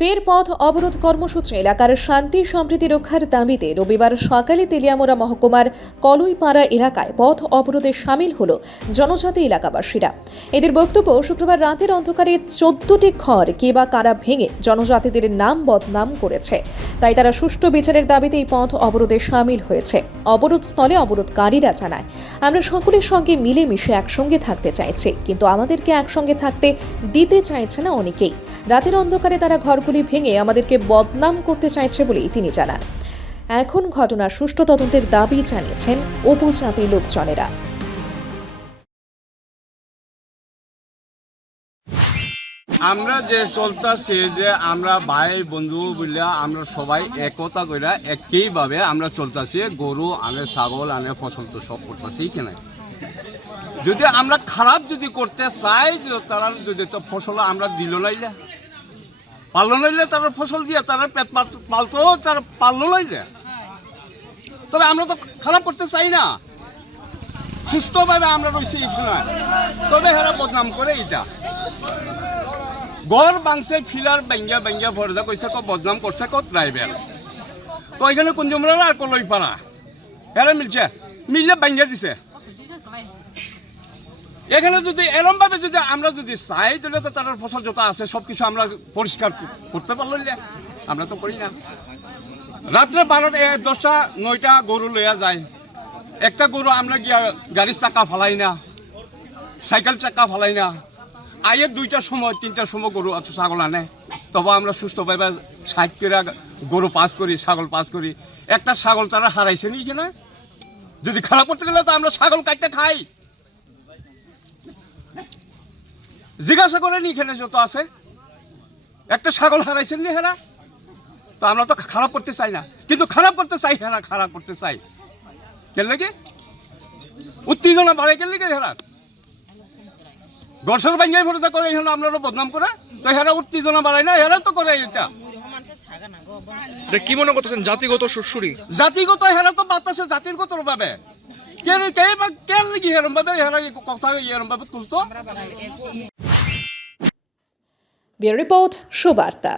ফের পথ অবরোধ কর্মসূচি এলাকার শান্তি সম্প্রীতি রক্ষার দাবিতে রবিবার সকালে তেলিয়ামুড়া মহকুমার কলইপাড়া এলাকায় পথ অবরোধে সামিল হল জনজাতি এলাকাবাসীরা। এদের বক্তব্য, শুক্রবার রাতের অন্ধকারে 14টি ঘর কে বা কারা ভেঙে জনজাতিদের নাম বদনাম করেছে, তাই তারা সুষ্ঠু বিচারের দাবিতে এই পথ অবরোধে সামিল হয়েছে। অবরোধ স্থলে অবরোধকারীরা জানায়, আমরা সকলের সঙ্গে মিলেমিশে একসঙ্গে থাকতে চাইছি, কিন্তু আমাদেরকে একসঙ্গে থাকতে দিতে চাইছে না অনেকেই। রাতের অন্ধকারে তারা ঘরগুলি ভেঙে আমাদেরকে বদনাম করতে চাইছে বলেই তিনি জানান। এখন ঘটনার সুষ্ঠু তদন্তের দাবি জানিয়েছেন উপজাতি লোকজনেরা। আমরা যে চলতেছি যে আমরা ভাই বন্ধু বলে আমরা সবাই একতা করে একইভাবে আমরা চলতেছি। গরু আনে, ছাগল আনে, ফসল তো সব করতেছি কেন। যদি আমরা খারাপ যদি করতে চাই, তারা যদি তো ফসল আমরা দিল নাইলে পারলো নাইলে, তারা ফসল দিয়ে তারা পেট পালতো, তারা পারলো নাইলে। তবে আমরা তো খারাপ করতে চাই না, সুস্থভাবে আমরা রয়েছি এখানে। তবে হেরা বদনাম করে এটা গড় বাংছে ফিলার ব্যাঙ্গা ব্যাঙ্গা ভরদা কইছে বদনাম করছে ড্রাইভার। তো এখানে কুঞ্জমরা আর কলইপাড়া এরা মিললে ব্যাঙ্গা দিছে। এখানে যদি এরম ভাবে যদি আমরা যদি চাই, তাহলে তো তার ফসল যত আছে সবকিছু আমরা পরিষ্কার করতে পারলো। আমরা তো করি না। রাত্রে 12টা 10টা 9টা গরু লইয়া যায়। একটা গরু আমরা গিয়া গাড়ির চাকা ফালাই না, সাইকেল চাকা ফালাই না। আয়ের 2টার সময় 3টার সময় গরু ছাগল আনে, তবে আমরা সুস্থভাবে 60 করে গরু পাস করি, ছাগল পাস করি। একটা ছাগল তারা হারাইছে নি এখানে। যদি খারাপ করতে গেলে তো আমরা ছাগল কাটতে খাই। জিজ্ঞাসা করে নি এখানে যত আছে, একটা ছাগল হারাইছেন নি হেরা। তো আমরা তো খারাপ করতে চাই না, কিন্তু খারাপ করতে চাই হেরা, খারাপ করতে চাই কেন লাগে? উত্তেজনা বাড়ে কেন লাগে হেরা? গড়সর বাঙ্গাই ভরসা করে এখানে আমরা বদনাম করে, তো হেরা উত্তেজনা বাড়ায় না, হেরা তো করে এটা। কি মনে করতেছেন জাতিগত সুরসুরি? জাতিগত হেরা তো বাতাসে জাতিগত ভাবে কেন লাগি হেরম ভাবে হেরা কথা এরম ভাবে তুলতো। Bureau report, Subarta.